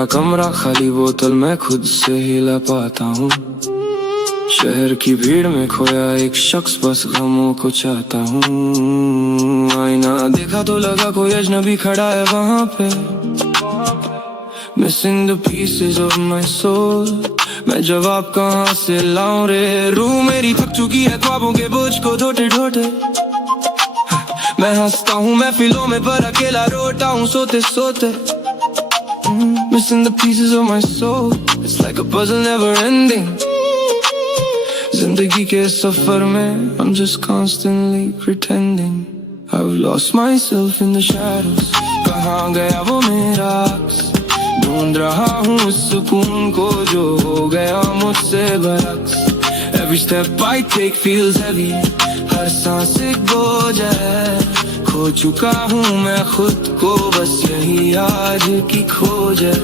मेरा कमरा खाली बोतल मैं खुद से ही ला पाता हूँ। शहर की भीड़ में खोया एक शख्स बस गमों को चाहता हूँ। आईना देखा तो लगा कोई अजनबी खड़ा है वहाँ पे। Missing the pieces of my soul, मैं जवाब कहाँ से लाऊं रे। रूह मेरी थक चुकी है ख्वाबों के बोझ को ढोते ढोते। मैं हंसता हूँ महफिलों में पर अकेला रोता हूँ सोते सोते। Missing the pieces of my soul, it's like a puzzle never ending. जिंदगी के सफर में I'm just constantly pretending. I've lost myself in the shadows, कहाँ गया वो मेरा अक्स। ढूंढ रहा हूँ उस सुकून को जो हो गया मुझसे बरक्स। Every step I take feels heavy, हर सांस एक बोझ है। खो चुका हूँ मैं खुद को बस यही आज की खोज है।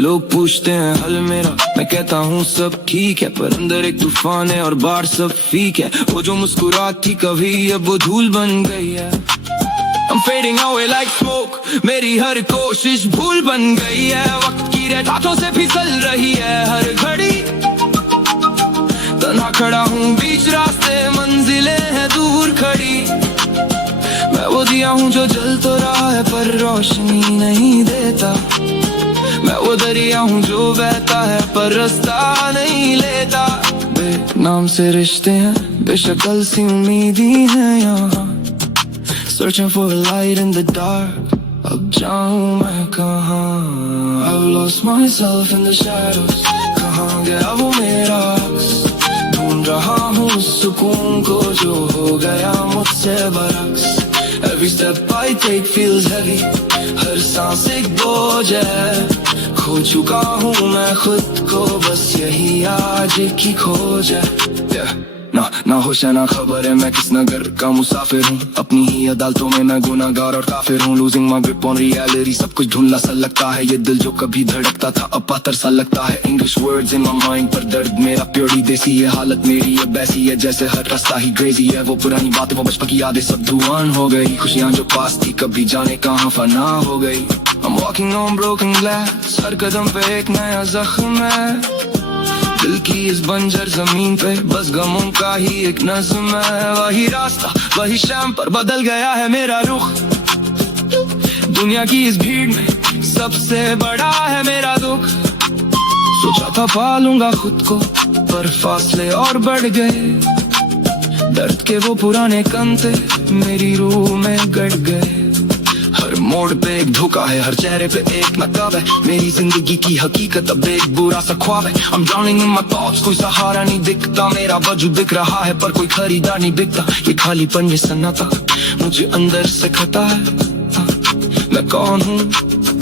लोग पूछते हैं हल मेरा, मैं कहता हूँ सब ठीक है, पर अंदर एक तूफान है और बाहर सब फीक है। वो जो मुस्कुरात थी कभी अब वो धूल बन गई है। I'm fading away like smoke, मेरी हर कोशिश भूल बन गई है। वक्त की रेत हाथों से फिसल रही है हर घड़ी। तन्हा खड़ा हूँ बीच रास्ते, मंजिलें हैं दूर खड़ी। मैं वो दिया हूँ जो जल तो रहा है पर रोशनी नहीं देता। मैं वो दरिया हूँ जो बहता है पर रास्ता नहीं लेता। बेनाम से रिश्ते हैं बेशक्ल सी उम्मीदी है यहाँ। Searching for a light in the dark, अब जाऊँ मैं कहाँ। I've lost myself in the shadows, कहाँ गया वो मेरा अक्स। ढूंढ रहा हूँ उस सुकून को जो हो गया मुझसे बरक्स। Every step I take feels heavy, हर सांस एक बोझ है। खो चुका हूँ मैं खुद को बस यही आज की खोज है। ना होश है ना खबर है मैं किस नगर का मुसाफिर हूँ। अपनी ही अदालतों में मैं गुनाहगार और काफिर हूँ। Losing my grip on reality, सब कुछ धुंधला सा लगता है। ये दिल जो कभी धड़कता था अब पातर सा लगता है। English words in my mind पर दर्द मेरा प्योरली देसी है। हालत मेरी अब ऐसी है जैसे हर रास्ता ही क्रेजी है। वो पुरानी बातें वो बचपन की यादें सब धुआं हो गई। खुशियाँ जो पास थी कभी जाने कहाँ फना हो गई। I'm walking on broken glass, हर कदम पे एक नया जख्म है। दिल की इस बंजर जमीन पे बस गमों का ही एक नज़्म है। वही रास्ता वही शाम पर बदल गया है मेरा रुख। दुनिया की इस भीड़ में सबसे बड़ा है मेरा दुख। सोचा था पालूंगा खुद को पर फासले और बढ़ गए। दर्द के वो पुराने कंते मेरी रूह में गड़ गए। हर मोड़ पे एक धोखा है, हर चेहरे पे एक नकाब है। मेरी जिंदगी की हकीकत अब एक बुरा सा ख्वाब है। I'm drowning in my thoughts, कोई सहारा नहीं दिखता। मेरा वजूद दिख रहा है पर कोई खरीदार नहीं दिखता। ये खालीपन ये सन्नाटा मुझे अंदर से खाता है। मैं कौन हूँ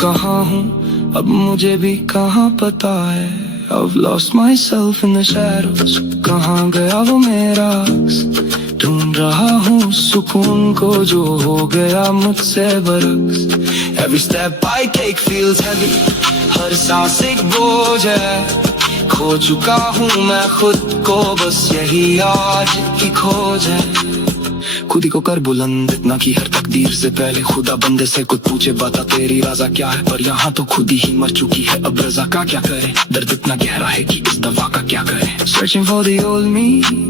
कहाँ हूँ अब मुझे भी कहाँ पता है। I've lost myself in the shadows, कहाँ गया वो मेरा अक्स। ढूंढ रहा हूँ सुकून को जो हो गया मुझसे बरक्स। Every step I take feels heavy, हर सांस एक बोझ है। खो चुका हूँ मैं खुद को बस यही आज की खोज है। खुद ही को कर बुलंद इतना कि हर तकदीर से पहले खुदा बंदे से कुछ पूछे बता तेरी राजा क्या है। पर यहाँ तो खुद ही मर चुकी है अब रजा का क्या करे। दर्द इतना गहरा है कि इस दवा का क्या करे। Searching for the old me,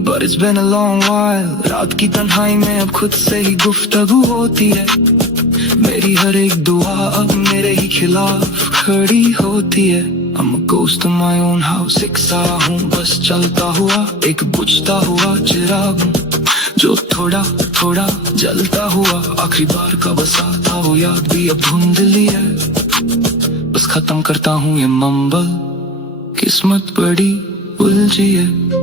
but it's been a long while. रात की तन्हाई में अब खुद से ही गुफ्तगू होती है। मेरी हर एक दुआ अब मेरे ही खिलाफ खड़ी होती है। I'm a ghost in my own house, एक साया हूँ बस चलता हुआ एक बुझता हुआ चिराग हूँ जो थोड़ा थोड़ा जलता हुआ। आखिरी बार का बसा था वो याद भी अब धुंधली है। बस खत्म करता हूँ ये मंबल, किस्मत बड़ी उलझी है।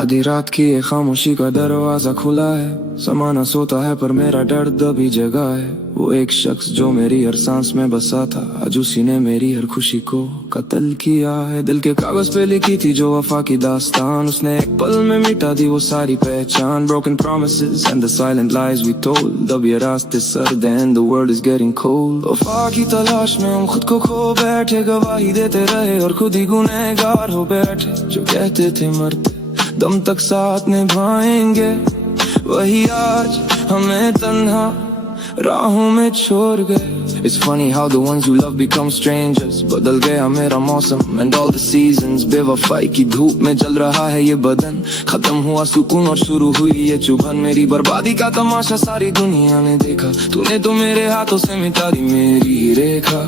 आधी रात की ये खामोशी का दरवाजा खुला है। समाना सोता है पर मेरा दर्द अभी जगा है। वो एक शख्स जो मेरी हर सांस में बसा था, आज उसी ने मेरी हर खुशी को कत्ल किया है। दिल के कागज पे लिखी थी जो वफा की दास्तान, उसने एक पल में मिटा दी वो सारी पहचान। Broken promises and the silent lies we told, अब ये रास्ते सर्द and the world is getting cold। वफा की तलाश में हम खुद को खो बैठे, गवाही देते रहे और खुद ही गुनहगार हो बैठे। जो कहते थे मरते दम तक साथ निभाएंगे, वही आज हमें तन्हा राहों में छोड़ गए। It's funny how the ones you love become strangers। बदल गया मेरा मौसम and all the seasons। बेवफाई की धूप में जल रहा है ये बदन, खत्म हुआ सुकून और शुरू हुई ये चुभन। मेरी बर्बादी का तमाशा सारी दुनिया ने देखा, तूने तो मेरे हाथों से मिटा दी मेरी रेखा।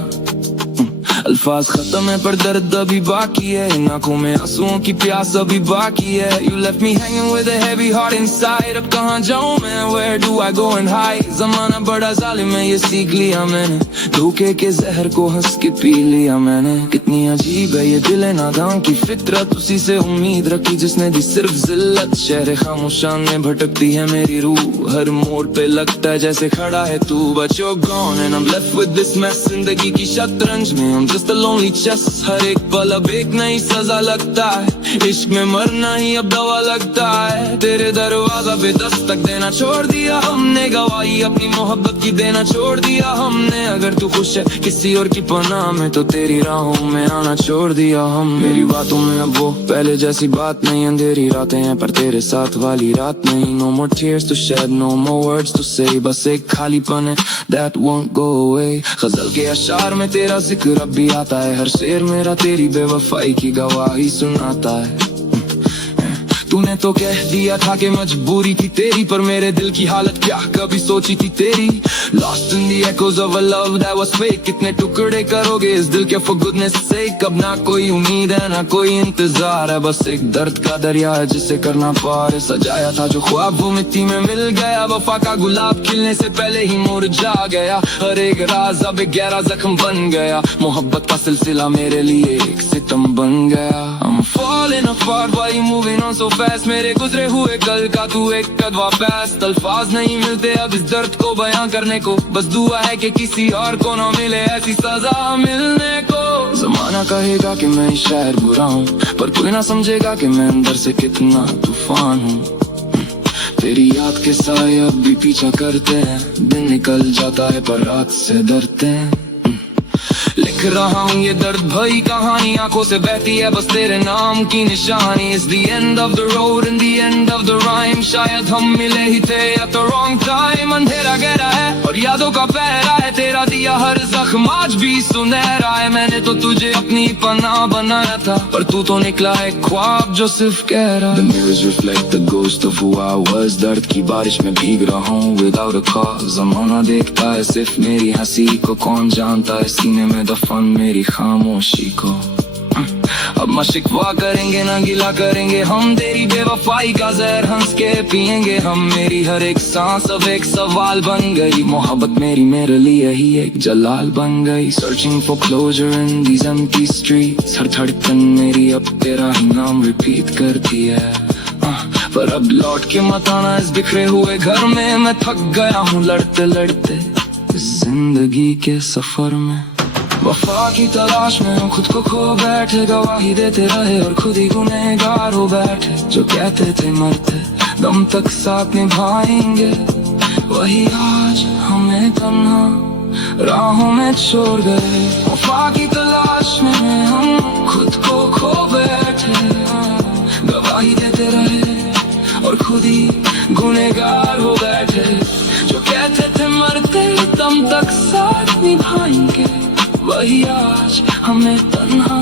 अल्फाज खत्म है पर दर्द अभी बाकी है, इन आंखों में आंसुओं की प्यास अभी बाकी है। You left me hanging with a heavy heart inside। अब कहाँ जाऊँ मैं, where do I go and hide। जमाना बड़ा जालिम है ये सीख लिया मैंने, धोखे के जहर को हंस के पी लिया मैंने। कितनी अजीब है ये दिल नादान की फितरत, उसी से उम्मीद रखी जिसने दी सिर्फ जिल्लत। शहर खामोशान में भटकती है मेरी रूह, हर मोड़ पे लगता है जैसे खड़ा है तू। But you're gone and I'm left with this mess। जिंदगी की शतरंज में हम just a lonely chess। हर एक पल अब एक नई सजा लगता है, इश्क में मरना ही अब दवा लगता है। तेरे दरवाजा पे दस्तक देना छोड़ दिया हमने, गवाही अपनी मोहब्बत की देना छोड़ दिया हमने। अगर तू खुश है किसी और की पनाह में, तो तेरी राहों में आना छोड़ दिया हम। मेरी बातों में अब वो पहले जैसी बात नहीं, अंधेरी रातें हैं पर तेरे साथ वाली रात नहीं। No more tears to shed, no more words to say। बस एक खालीपन है that won't go away। गजल के अशार में तेरा जिक्र अब भी आता है, हर शेर मेरा तेरी बेवफाई की गवाही सुनाता है। तूने तो कह दिया था कि मजबूरी थी तेरी, पर मेरे दिल की हालत क्या कभी सोची थी तेरी। Lost in the echoes of a love that was fake। कितने टुकड़े करोगे इस दिल के for goodness sake। अब ना कोई उम्मीद है ना कोई इंतजार है, बस एक दर्द का दरिया है जिसे करना पार। सजाया था जो ख्वाब वो मिट्टी में मिल गया, वफा का गुलाब खिलने से पहले ही मुरझा गया। हर एक राज अब एक गहरा जख्म बन गया, मोहब्बत का सिलसिला मेरे लिए एक सितम बन गया। I'm falling apart, why you moving on so fast। मेरे गुजरे हुए कल का तू एक कदवा पास। अल्फाज नहीं मिलते अब इस दर्द को बयां करने को, बस दुआ है कि किसी और को ना मिले ऐसी सजा मिलने को। जमाना कहेगा कि मैं शायर बुरा हूँ, पर कोई ना समझेगा कि मैं अंदर से कितना तूफान हूँ। तेरी याद के साए अब भी पीछा करते हैं, दिन निकल जाता है पर रात से डरते हैं। लिख रहा हूँ ये दर्द भरी कहानी, आंखों से बहती है बस तेरे नाम की निशानी। It's the end of the road and the end of the rhyme। शायद हम मिले ही थे at the wrong time। अंधेरा गहरा है और यादों का पहरा है, तेरा दिया हर जख्म आज भी सुनहरा है। मैंने तो तुझे अपनी पनाह बनाया था, पर तू तो निकला है ख्वाब जो सिर्फ कह रहा। The mirrors reflect the ghost of who I was। दर्द की बारिश में भीग रहा हूँ without a cause। जमाना देखता है सिर्फ मेरी हंसी को, कौन जानता है सीने में दफन मेरी खामोशी को। अब मशिकवा करेंगे ना गिला करेंगे हम, तेरी बेवफाई का जहर हंस के पिएंगे हम। मेरी हर एक सांस अब एक सवाल बन गई, मोहब्बत मेरी मेरे लिए ही एक जलाल बन गई। Searching for closure in these empty streets। हर धड़कन मेरी अब तेरा ही नाम रिपीट करती है। पर अब लौट के मत आना इस बिखरे हुए घर में, मैं थक गया हूँ लड़ते लड़ते इस जिंदगी के सफर में। वफा की तलाश में हम खुद को खो बैठे, गवाही देते रहे और खुद ही गुनहगार हो बैठे। जो कहते थे मरते दम तक साथ निभाएंगे, वही आज हमें तन्हा राहों में छोड़ गए। वफा की तलाश में हम खुद को खो बैठे, गवाही देते रहे और खुद ही गुनहगार हो बैठे। जो कहते थे मरते दम तक साथ निभाएंगे, वही आज हमें तन्हा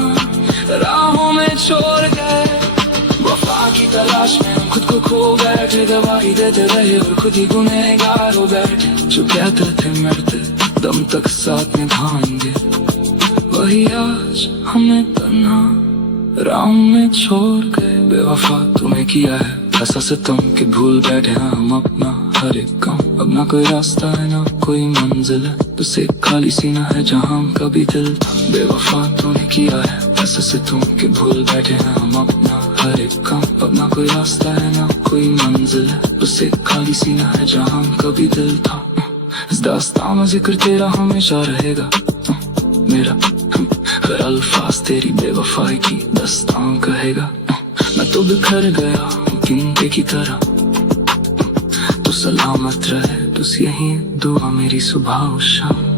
राहों में छोड़ गए। वफा की तलाश में हम खुद को खो बैठे, गवाही देते रहे और खुद ही गुनहगार हो बैठे। जो कहते थे मरते दम तक साथ निभाएंगे, वही आज हमें तन्हा राहों में छोड़ गए। बेवफा तूने किया है ऐसा सितम कि भूल बैठे हैं हम अपना हर एक काम। अब ना कोई रास्ता है ना कोई मंजिल है, बस एक खाली सीना है जहाँ कभी दिल था। बेवफा तूने किया है ऐसा सितम कि भूल बैठे हैं हम अपना हर एक काम। अब ना कोई रास्ता है ना कोई मंजिल है, बस एक खाली सीना है जहाँ कभी दिल था। इस दास्तां में जिक्र तेरा हमेशा रहेगा मेरा, हर अल्फाज तेरी बेवफाई की दास्तां कहेगा। मैं तो बिखर गया कीमते की तरह, तू सलामत रहे, बस यही दुआ मेरी सुबह और शाम।